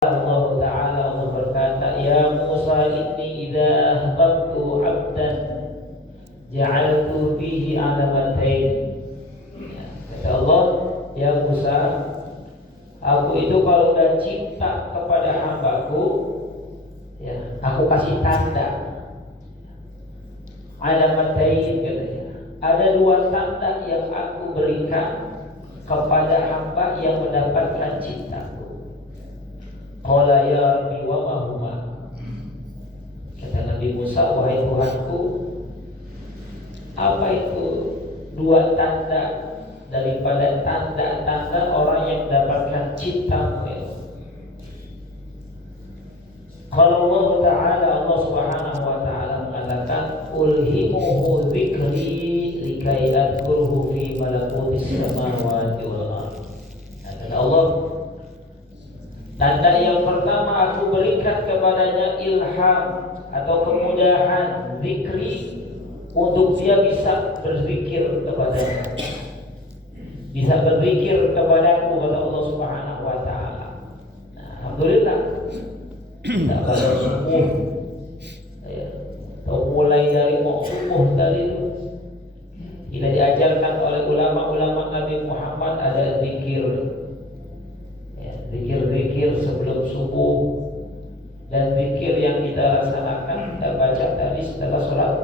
Allah Ta'ala berkata, Ya Musa inni idza ahbabtu 'abdan ja'altu fihi 'alamatain. Kata Allah, ya Musa, aku itu kalau udah cinta kepada hambaku, ya, aku kasih tanda. Alamatain katanya. Ada dua tanda yang aku berikan kepada hamba yang mendapatkan cintaku. Qala ya Rabbi wa ma huma. Kata Nabi Musa, wahai Tuhanku, apa itu dua tanda daripada tanda-tanda orang yang mendapatkan cintamu ya? Kalau Allah Ta'ala, Allah Subhanahu wa Ta'ala mengatakan, ulhimuhu dzikri likai adkurhu fi malakutis samawati wal ardh. Kata Allah, tanda yang pertama aku berikan kepadanya ilham atau kemudahan zikri untuk dia bisa berzikir kepadanya, bisa berzikir kepadaku, kata Allah Subhanahu wa Ta'ala. Nah, alhamdulillah, tak pada subuh ya, atau mulai dari mau subuh tadi kita diajarkan oleh ulama-ulama Nabi Muhammad ada zikir. Zikir-zikir sebelum subuh dan zikir yang kita laksanakan, kita baca tadi setelah sholat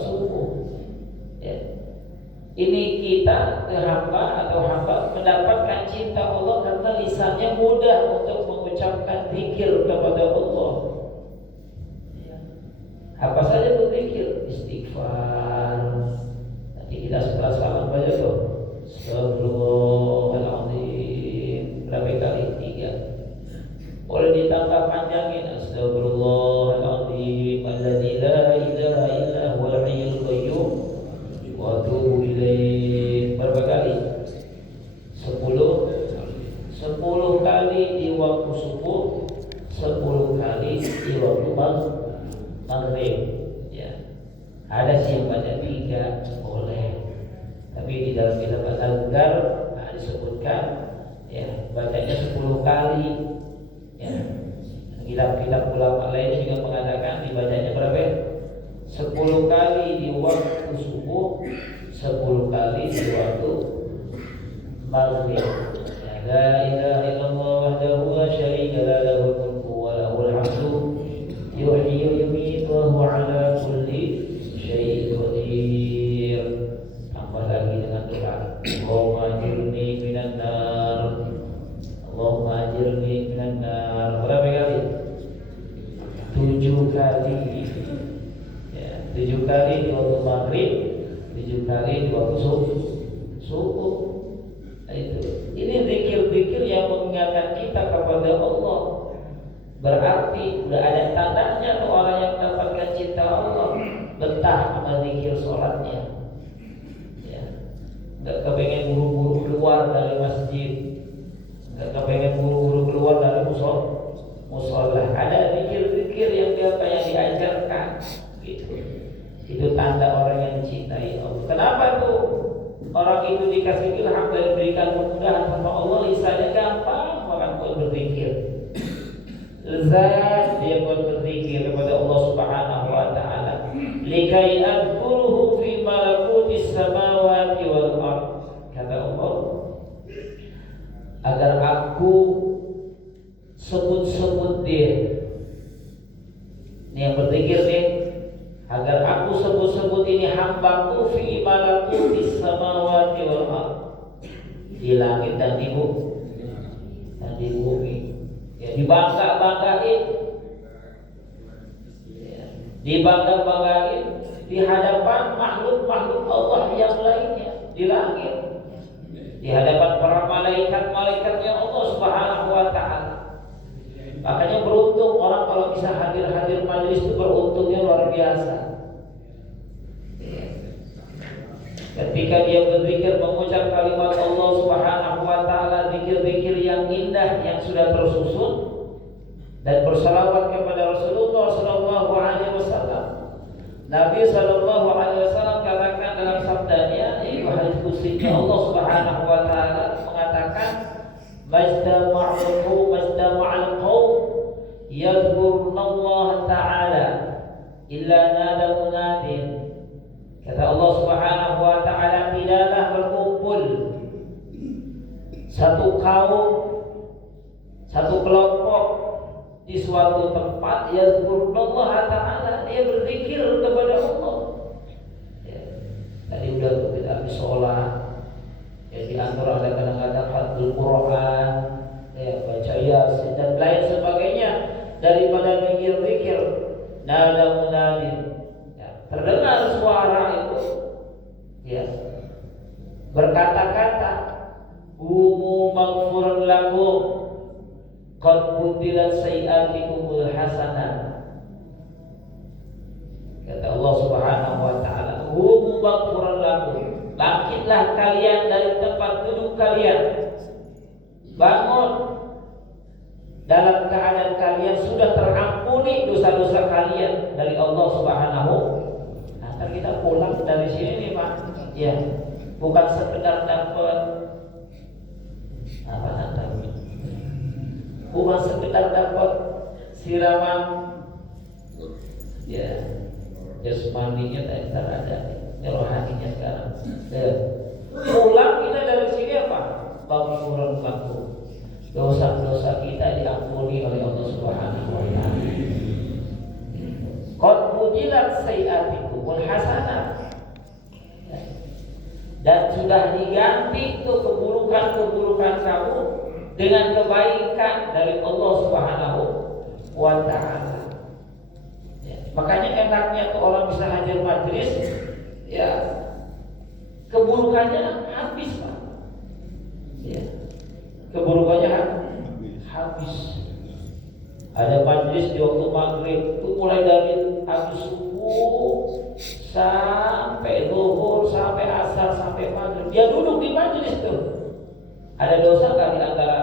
subuh. Ya. Ini kita hamba mendapatkan cinta Allah karena lisannya mudah untuk mengucapkan zikir kepada Allah. Ya. Apa saja itu zikir? Istighfar. Nanti kita setelah salam baca tuh. Astagfirullahaladzim. Berapa kali? 3. Boleh ditambah panjangin. Astagfirullahaladzim alladzi la ilaha illa huwal hayyul qayyum wa atubu ilaih. Berapa kali? 10 kali di waktu subuh, 10 kali di waktu maghrib. Ya. Ada sih yang baca 3, boleh. Tapi di dalam kitab Al-Azkar disebutkan ya bacanya 10 kali. Ya. Kitab-kitab ulama lain juga mengatakan dibacanya berapa ya? 10 kali di waktu subuh, 10 kali di waktu maghrib. Ya, la ilaha illallah wahdahu la syarika la lahul mulku wa lahul hamdu yuhyi wa yumiitu wa huwa ala kulli syai'in qadir. Tambah lagi dengan doa, Allahumma ajirni minan nar, Allahumma ajirni minan nar. Berapa kali? 7 kali. Ya, 7 kali di waktu maghrib, 7 kali di waktu subuh. Nah, itu. Ini zikir-zikir yang mengingatkan kita kepada Allah. Berarti sudah ada tandanya tuh orang yang mendapatkan cinta Allah betah sama zikir sholatnya. Ya. Gak kepengen buru-buru keluar dari masjid, gak kepengen buru-buru keluar dari musola. Ada zikir-zikir yang diajarkan gitu. Itu tanda orang yang mencintai Allah. Kenapa tuh? Orang itu dikasih ilham dan diberikan kemudahan sama Allah, lisannya gampang orang buat berzikir. Lezat dia buat berzikir kepada Allah Subhanahu wa Ta'ala. Likai adkuruhu fi malakutis samawati wal ardh. Kata Allah, agar aku sebut-sebut dia. Ini yang berzikir nih, agar aku sebut-sebut ini hambaku fi malakutis samawati wal ardh, di langit dan di bumi. Ya, dibangga-banggain, ya, dibangga-banggain di hadapan makhluk-makhluk Allah yang lainnya di langit, di hadapan para malaikat-malaikatnya Allah Subhanahu wa Ta'ala. Makanya beruntung orang kalau bisa hadir majelis itu, beruntungnya luar biasa. Ketika dia berzikir mengucap kalimat Allah Subhanahu wa Ta'ala, zikir-zikir yang indah yang sudah tersusun, dan bersalawat kepada Rasulullah sallallahu alaihi wasallam. Nabi sallallahu alaihi wasallam katakan dalam sabdanya, yaitu hadis qudsi Allah Subhanahu wa Ta'ala mengatakan, majtama'al qaum yadhkuruna Allah ta'ala illa nada munadin. Kata Allah Subhanahu wa ta'ala, tidaklah berkumpul satu kaum, satu kelompok di suatu tempat, yadhkuruna Allah ta'ala, dia berzikir kepada Allah. Ya. Tadi udah kita habis sholat, ya, di antara ada kadang-kadang khatul Quran, ya, baca Yasin dan lain sebagainya. Daripada zikir-zikir, nada munadin, ya, terdengar suara itu, ya, berkata-kata, "Umu maghfurun lakum, qad budilat sayi'atikumul hasanah." Kata Allah Subhanahu wa ta'ala, "Umu maghfurun lakum." Bangkitlah kalian dari tempat duduk kalian, bangun dalam keadaan kalian sudah terampuni dosa-dosa kalian dari Allah Subhanahu. Nah, kita pulang dari sini nih Pak, ya, bukan sekedar dapat apa namanya, bukan sekedar dapat siraman, ya, jasmaninya tak ada, ya, rohaninya sekarang. Ya. Pulang kita dari sini apa? Maghfurun lakum. Dosa-dosa kita diampuni oleh Allah Subhanahu wa ta'ala. Qad budilat sayi'atikumul hasanah. Dan sudah diganti itu keburukan-keburukan kamu dengan kebaikan dari Allah Subhanahu wa ta'ala. Ya. Makanya enaknya tuh orang bisa hadir majlis, ya, keburukannya habis Pak. Ya. Keburukannya habis. Ada majlis di waktu maghrib itu mulai dari habis subuh sampai zuhur, sampai asar, sampai maghrib. Dia duduk di majlis tuh. Ada dosa nggak di antara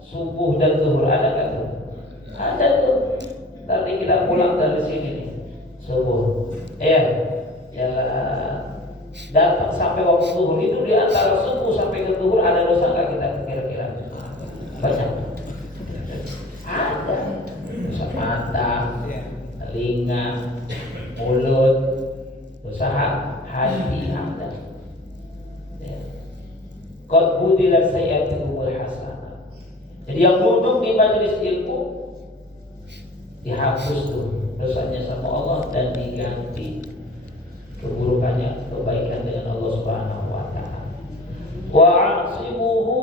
subuh dan zuhur? Ada nggak tuh? Ada tuh. Tapi kita pulang dari sini subuh, ya, datang sampai waktu zuhur itu di antara subuh sampai ke zuhur ada dosa nggak kita kira-kira? Banyak. Ada. Dosa mata, telinga, mulut, dosa hati ada. Qad budilat sayi'atikumul hasanah. Jadi yang duduk di majelis ilmu dihapus tuh dosanya sama Allah dan diganti keburukannya kebaikan dengan Allah Subhanahu wa ta'ala. Wa a'simuhu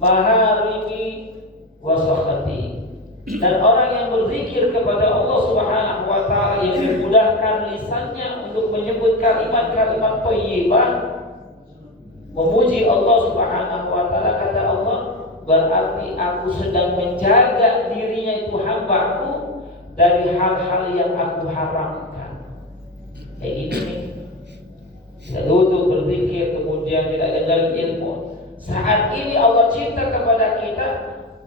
maharimi wa sakhati. Dan orang yang berzikir kepada Allah Subhanahu wa ta'ala, yang dimudahkan lisannya untuk menyebut kalimat-kalimat thayyibah, memuji Allah Subhanahu wa ta'ala, kata Allah, berarti aku sedang menjaga dirinya itu hambaku dari hal-hal yang aku haramkan. Kayak gini nih, tidak duduk berzikir kemudian tidak dengar ilmu. Saat ini Allah cinta kepada kita,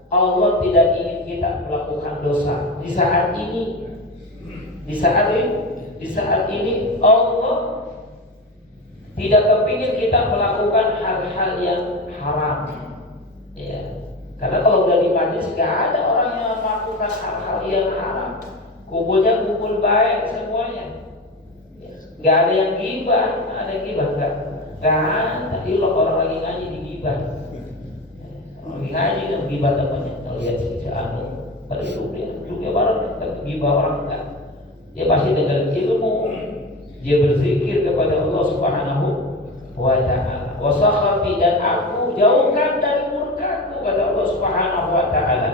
Allah tidak ingin kita melakukan dosa. Di saat ini Allah tidak kepingin kita melakukan hal-hal yang haram. Ya. Karena kalau udah di majlis nggak ada orang yang melakukan hal-hal yang haram. Kumpulnya kumpul baik semuanya. Nggak ada yang gibah, ada yang gibah nggak ada. Tadi lo orang lagi ngaji digibah, lagi ngaji dan gibah temannya. Kalau lihat si anu, pada juga barang tapi gibah orang enggak. Dia pasti dengar ilmu, dia berzikir kepada Allah Subhanahu wa ta'ala. Wasakhati, dan aku jauhkan dari murkaku, kata Allah Subhanahu wa ta'ala.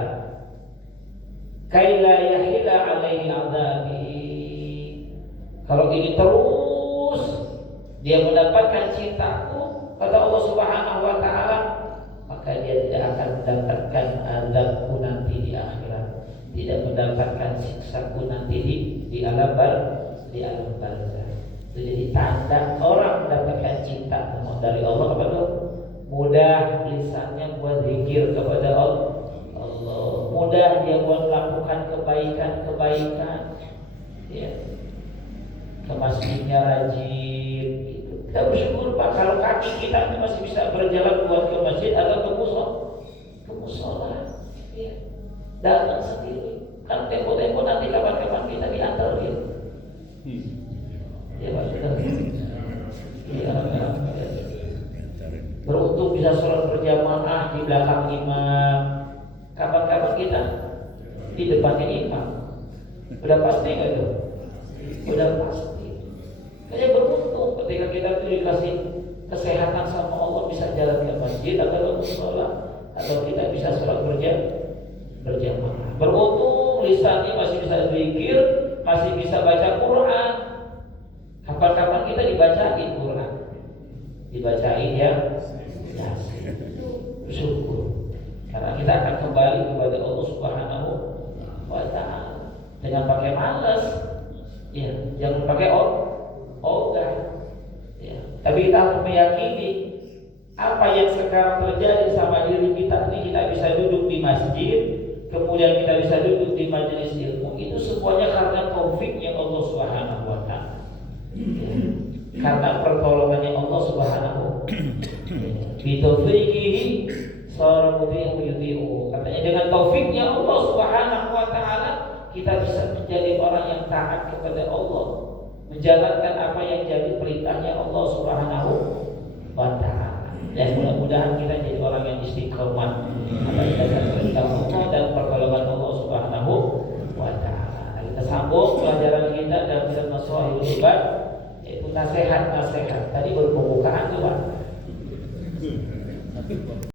Kaila yahila alaihi azabi. Kalau ini terus dia mendapatkan cintaku, kata Allah Subhanahu wa ta'ala, maka dia tidak akan mendapatkan azabku nanti di akhirat, tidak mendapatkan siksaku nanti di alam barzakh. Itu jadi tanda orang mendapatkan cinta dari Allah, apa tuh? Mudah lisannya buat zikir kepada Allah, mudah dia buat melakukan kebaikan, ya. Ke masjidnya rajin gitu. Kita bersyukur Pak kalau kaki kita masih bisa berjalan buat ke masjid atau ke musola. ke musola, ya. Datang sendiri. Kan tempo-tempo nanti kapan-kapan kita diantar ya. Ya Pak, ya, beruntung bisa sholat berjamaah di belakang imam. Kapan-kapan kita di depannya imam. Udah pasti nggak tuh? Udah pasti. Kayaknya beruntung ketika kita tuh dikasih kesehatan sama Allah, bisa jalan ke masjid atau ke musola, atau kita bisa sholat berjamaah. Beruntung lisannya masih bisa zikir, masih bisa baca Quran. Kapan-kapan kita dibacain Quran, dibacain ya, bersyukur karena kita akan kembali kepada Allah Subhanahu wa Ta'ala. Dengan pakai malas, ya, jangan pakai ogah, ya. Tapi kita harus meyakini apa yang sekarang terjadi sama diri kita ini. Kita bisa duduk di masjid, kemudian kita bisa duduk di majelis ilmu, itu semuanya karena taufiknya Allah Subhanahu wa Ta'ala. Karena pertolongannya Allah Subhanahu bitaufiqihi saramubihu yudhi'u. Katanya dengan taufiknya Allah Subhanahu wa Ta'ala kita bisa menjadi orang yang taat kepada Allah, menjalankan apa yang jadi perintahnya Allah Subhanahu wa Ta'ala. Dan mudah-mudahan kita jadi orang yang istiqomah atas dasar perintah Allah dan pertolongan Allah Subhanahu wa Ta'ala. Kita sambung pelajaran kita dalam kitab Shahihul Ibad, yaitu nasihat-nasihat. Tadi baru pembukaan tuh Pak.